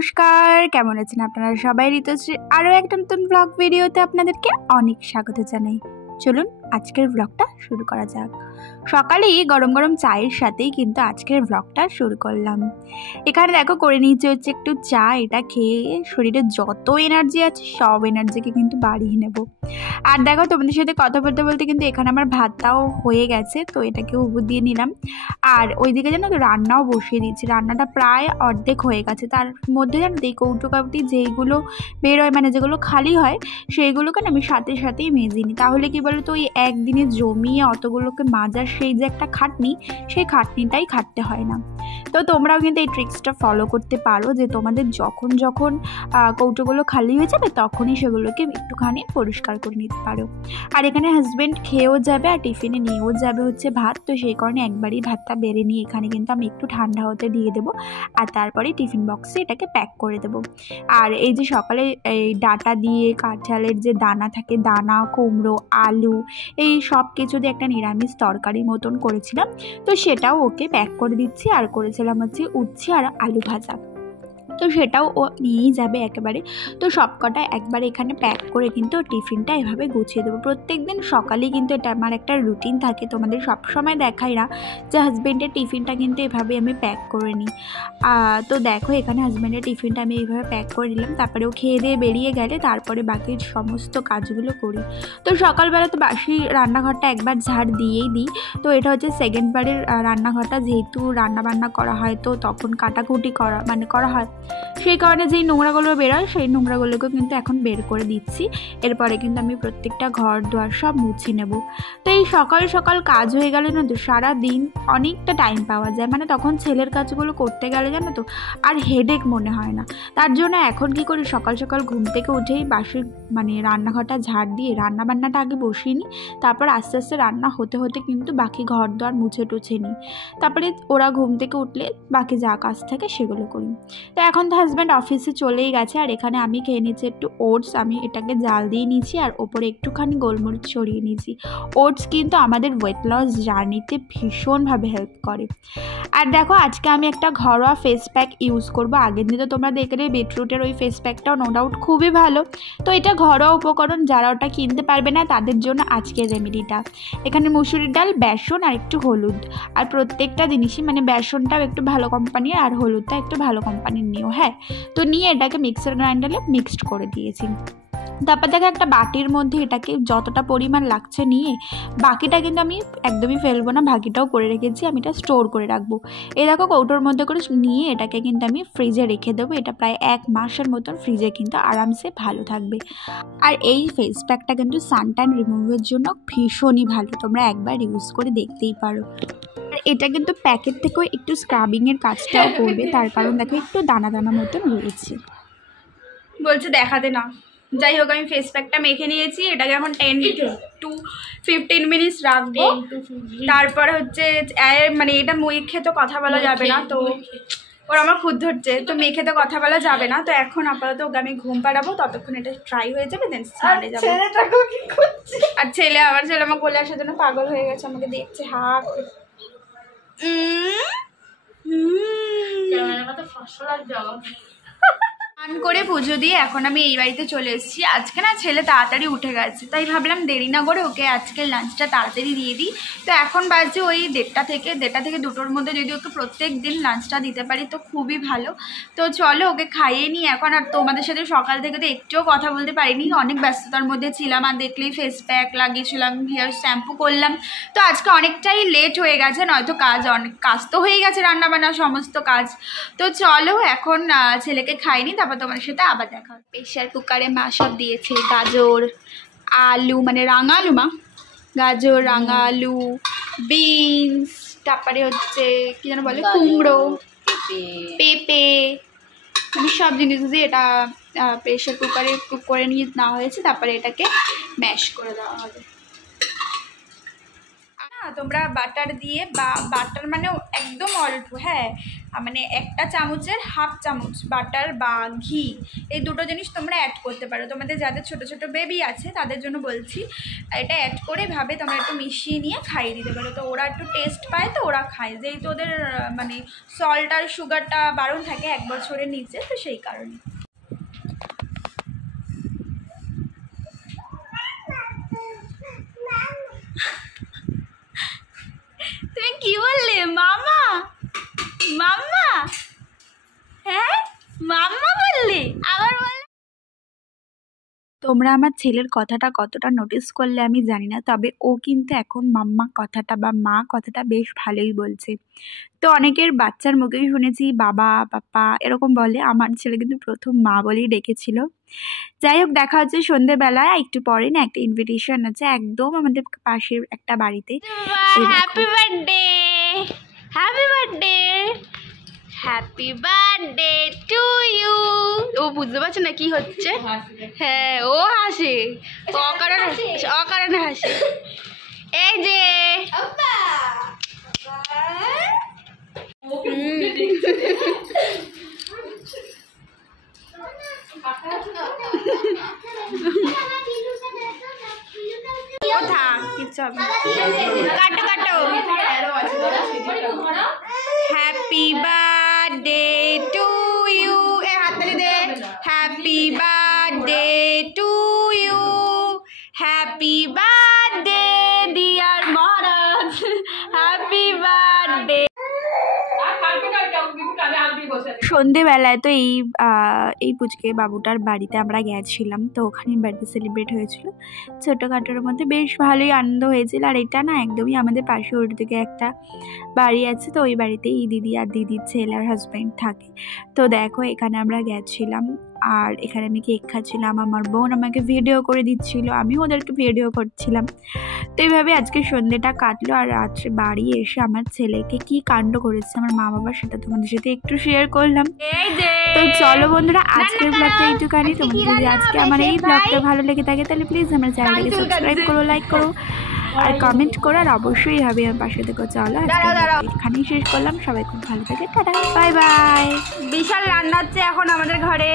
নমস্কার, কেমন আছেন আপনারা সবাই? ঋতুশ্রী আরও একটা নতুন ব্লগ ভিডিওতে আপনাদেরকে অনেক স্বাগত জানাই। চলুন আজকের ব্লগটা শুরু করা যাক। সকালেই গরম গরম চায়ের সাথেই কিন্তু আজকের ব্লগটা শুরু করলাম। এখানে দেখো করে নিয়েছি হচ্ছে একটু চা। এটা খেয়ে শরীরে যত এনার্জি আছে সব এনার্জিকে কিন্তু বাড়িয়ে নেব। আর দেখো তোমাদের সাথে কথা বলতে বলতে কিন্তু এখানে আমার ভাতটাও হয়ে গেছে, তো এটাকে উপর দিয়ে নিলাম। আর ওইদিকে জানো তো রান্নাও বসিয়ে দিয়েছি। রান্নাটা প্রায় অর্ধেক হয়ে গেছে। তার মধ্যে জানো তো এই কৌটো কাপটি যেইগুলো বের হয়, মানে যেগুলো খালি হয়, সেইগুলোকে না আমি সাথে সাথেই মেজে নিই। তাহলে কি বলো তো, ওই একদিনে জমিয়ে অতগুলোকে মাজার সেই যে একটা খাটনি, সেই খাটনিটাই খাটতে হয় না। তো তোমরাও কিন্তু এই ট্রিক্সটা ফলো করতে পারো, যে তোমাদের যখন যখন কৌটোগুলো খালি হয়ে যাবে তখনই সেগুলোকে একটুখানি পরিষ্কার করে নিতে পারো। আর এখানে হাজব্যান্ড খেয়েও যাবে আর টিফিনে নিয়েও যাবে হচ্ছে ভাত, তো সেই কারণে একবারই ভাতটা বেড়ে নিয়ে এখানে কিন্তু আমি একটু ঠান্ডা হতে দিয়ে দেবো। আর তারপরে টিফিন বক্সে এটাকে প্যাক করে দেবো। আর এই যে সকালে এই ডাটা দিয়ে কাঁঠালের যে দানা থাকে, দানা, কুমড়ো, আলু, এই সব কিছু দিয়ে একটা নিরামিষ তরকারি মতন করেছিলাম, তো সেটাও ওকে প্যাক করে দিচ্ছি। আর করেছিলাম হচ্ছে উচ্ছে আর আলু ভাজা, তো সেটাও ও নিয়েই যাবে একেবারে। তো সবকটা একবারে এখানে প্যাক করে কিন্তু টিফিনটা এভাবে গুছিয়ে দেবো। প্রত্যেক দিন সকালেই কিন্তু এটা আমার একটা রুটিন থাকে, তোমাদের সবসময় দেখাই না যে হাজব্যান্ডের টিফিনটা কিন্তু এভাবে আমি প্যাক করে নিই। তো দেখো এখানে হাজব্যান্ডের টিফিনটা আমি এইভাবে প্যাক করে নিলাম। তারপরে ও খেয়ে দিয়ে বেরিয়ে গেলে তারপরে বাকি সমস্ত কাজগুলো করি। তো সকালবেলা তো বাসি রান্নাঘরটা একবার ঝাড় দিয়েই দিই। তো এটা হচ্ছে সেকেন্ডবারের রান্নাঘরটা, যেহেতু রান্নাবান্না করা হয় তো তখন কাটাকুটি করা হয়, সেই কারণে যেই নোংরাগুলো বেরোয় সেই নোংরাগুলোকে কিন্তু এখন বের করে দিচ্ছি। এরপরে কিন্তু আমি প্রত্যেকটা ঘর দুয়ার সব মুছে নেব। তো এই সকাল সকাল কাজ হয়ে গেলে না তো সারা দিন অনেকটা টাইম পাওয়া যায়, মানে তখন ছেলের কাজগুলো করতে গেলে জানো তো আর হেডেক মনে হয় না। তার জন্য এখন কি করি, সকাল সকাল ঘুম থেকে উঠেই রান্নাঘরটা ঝাড় দিয়ে রান্নাবান্নাটা আগে বসিয়ে নিই। তারপর আস্তে আস্তে রান্না হতে হতে কিন্তু বাকি ঘর দুয়ার মুছে টুছে নিই। তারপরে ওরা ঘুম থেকে উঠলে বাকি যা কাজ থাকে সেগুলো করি। তো এখন তো হাজব্যান্ড অফিসে চলেই গেছে। আর এখানে আমি খেয়ে নিচ্ছি একটু ওটস। আমি এটাকে জাল দিয়ে নিয়েছি আর ওপরে একটুখানি গোলমরিচ ছড়িয়ে নিয়েছি। ওটস কিন্তু আমাদের ওয়েট লস জার্নিতে ভীষণভাবে হেল্প করে। আর দেখো আজকে আমি একটা ঘরোয়া ফেস প্যাক ইউজ করব। আগের দিন তো তোমরা দেখলে বিটরুটের ওই ফেস প্যাকটাও নো ডাউট খুবই ভালো। তো এটা ঘরোয়া উপকরণ, যারা ওটা কিনতে পারবে না তাদের জন্য আজকের রেমেডিটা। এখানে মুসুরির ডাল, বেসন আর একটু হলুদ। আর প্রত্যেকটা জিনিসই মানে বেসনটাও একটু ভালো কোম্পানির আর হলুদটা একটু ভালো কোম্পানির নিও, হ্যাঁ। তো নিয়ে এটাকে মিক্সার গ্রাইন্ডারে মিক্সড করে দিয়েছি। তারপর দেখো একটা বাটির মধ্যে এটাকে যতটা পরিমাণ লাগছে নিয়ে, বাকিটা কিন্তু আমি একদমই ফেলবো না, বাকিটাও করে রেখেছি, আমি এটা স্টোর করে রাখবো। এই দেখো কৌটোর মধ্যে করে নিয়ে এটাকে কিন্তু আমি ফ্রিজে রেখে দেবো। এটা প্রায় 1 মাসের মতন ফ্রিজে কিন্তু আরামসে ভালো থাকবে। আর এই ফেস প্যাকটা কিন্তু সানট্যান রিমুভের জন্য ভীষণই ভালো, তোমরা একবার ইউজ করে দেখতেই পারো। আর এটা কিন্তু প্যাকেট থেকেও একটু স্ক্রাবিংয়ের কাজটাও করবে, তার কারণ দেখো একটু দানা দানা মতন রয়েছে। বলছে দেখাতে না। যাই হোক, আমি ফেস প্যাকটা মেখে নিয়েছি। এটাকে এখন 10 to 15 মিনিটস রাখবো। তারপরে হচ্ছে মানে এটা মেখে তো কথা বলা যাবে না, তো ওর আমার খুদ ধরছে, তো মেখে তো কথা বলা যাবে না। তো এখন আপাতত ওকে আমি ঘুম পাড়াবো, ততক্ষণ এটা ট্রাই হয়ে যাবে, দেন স্নানে যাবো। আর ছেলে আমার কোলে আসার জন্য পাগল হয়ে গেছে, আমাকে দেখছে হাক। স্নান করে পুজো দিয়ে এখন আমি এই বাড়িতে চলে এসেছি। আজকে না ছেলে তাড়াতাড়ি উঠে গেছে, তাই ভাবলাম দেরি না করে ওকে আজকে লাঞ্চটা তাড়াতাড়ি দিয়ে দিই। তো এখন বাজছে ওই 1:30 থেকে 2টোর মধ্যে যদি ওকে প্রত্যেক দিন লাঞ্চটা দিতে পারি তো খুবই ভালো। তো চলো ওকে খাইয়ে নিই এখন। আর তোমাদের সাথে সকাল থেকে তো একটুও কথা বলতে পারিনি, অনেক ব্যস্ততার মধ্যে ছিলাম। আর দেখলেই ফেস প্যাক লাগিয়েছিলাম, হেয়ার শ্যাম্পু করলাম। তো আজকে অনেকটাই লেট হয়ে গেছে, নয়তো কাজ তো হয়ে গেছে, রান্নাবান্না সমস্ত কাজ। তো চলো এখন ছেলেকে খাইনি, তারপর তোমার সাথে আবার দেখা। প্রেশার কুকারে মা সব দিয়েছে, গাজর, আলু, মানে রাঙা আলু, গাজর, রাঙা আলু, বিনস, তারপরে হচ্ছে কি যেন বলে কুমড়ো, পেঁপে, মানে সব জিনিস দিয়ে এটা প্রেশার কুকারে কুক করে নিয়ে নেওয়া হয়েছে। তারপরে এটাকে ম্যাশ করে দেওয়া হবে। না তোমরা বাটার দিয়ে, বা বাটার মানে একদম অল্প, হ্যাঁ মানে একটা চামচের হাফ চামচ বাটার বা ঘি, এই দুটো জিনিস তোমরা অ্যাড করতে পারো। তোমাদের যাদের ছোট ছোট বেবি আছে তাদের জন্য বলছি, এটা অ্যাড করে ভাবে তোমরা একটু মিশিয়ে নিয়ে খাইয়ে দিতে পারো। তো ওরা একটু টেস্ট পায়, তো ওরা খায়, যেহেতু ওদের মানে সল্ট আর সুগারটা বারণ থাকে 1 বছরের নিচে, তো সেই কারণে। তুমি কি বললে? মামা মাম্মা, হ্যাঁ মাম্মা বললে, আবার বললে। তোমরা আমার ছেলের কথাটা কতটা নোটিস করলে আমি জানি না, তবে ও কিন্তু এখন মাম্মা কথাটা বা মা কথাটা বেশ ভালোই বলছে। তো অনেকের বাচ্চার মুখেই শুনেছি বাবা পাপা এরকম বলে, আমার ছেলে কিন্তু প্রথম মা বলেই ডেকেছিল। যাই হোক, দেখা হচ্ছে সন্ধ্যেবেলায়, একটু পরে না একটা ইনভিটেশন আছে একদম আমাদের পাশের একটা বাড়িতে। Happy birthday, happy birthday, happy birthday to you. ও বুঝতে পারছে না কি হচ্ছে, হ্যাঁ ও হাসে, অকারণে হাসে। এই যে কাটো কাটো। হ্যাপি বার্থডে টু ইউ, এ হাততালি দে। Happy birthday to you, happy birthday dear Maharaj, happy birthday. সন্ধেবেলায় তো এই পুচকে বাবুটার বাড়িতে আমরা গেছিলাম, তো ওখানে বার্থডে সেলিব্রেট হয়েছিল ছোটোখাটোর মধ্যে, বেশ ভালোই আনন্দ হয়েছিল। আর এটা না একদমই আমাদের পাশে ওর দিকে একটা বাড়ি আছে, তো ওই বাড়িতেই দিদি আর দিদির ছেলে আর হাজব্যান্ড থাকে। তো দেখো এখানে আমরা গেছিলাম, আর এখানে আমি কেক খাচ্ছিলাম, আমার বোন আমাকে ভিডিও করে দিচ্ছিল, আমিও ওদেরকে ভিডিও করছিলাম। তো এইভাবে আজকে সন্ধ্যেটা কাটলো। আর রাত্রে বাড়ি এসে আমার ছেলেকে কি কাণ্ড করেছে আমার মা বাবা, সেটা তোমাদের সাথে একটু শেয়ার করলাম। তো চলো বন্ধুরা, আজকের ব্লগটা এইটুখানি। তোমাদের যদি আজকে আমার এই ব্লগটা ভালো লেগে থাকে তাহলে প্লিজ আমার চ্যানেলটাকে সাবস্ক্রাইব করো, লাইক করো আর কমেন্ট করো, আর অবশ্যই হবে আমার পাশে থেকে। চলো এখানেই শেষ করলাম, সবাই খুব ভালো থাকে, টাটা বাই বাই। বিশাল রান্না হচ্ছে এখন আমাদের ঘরে।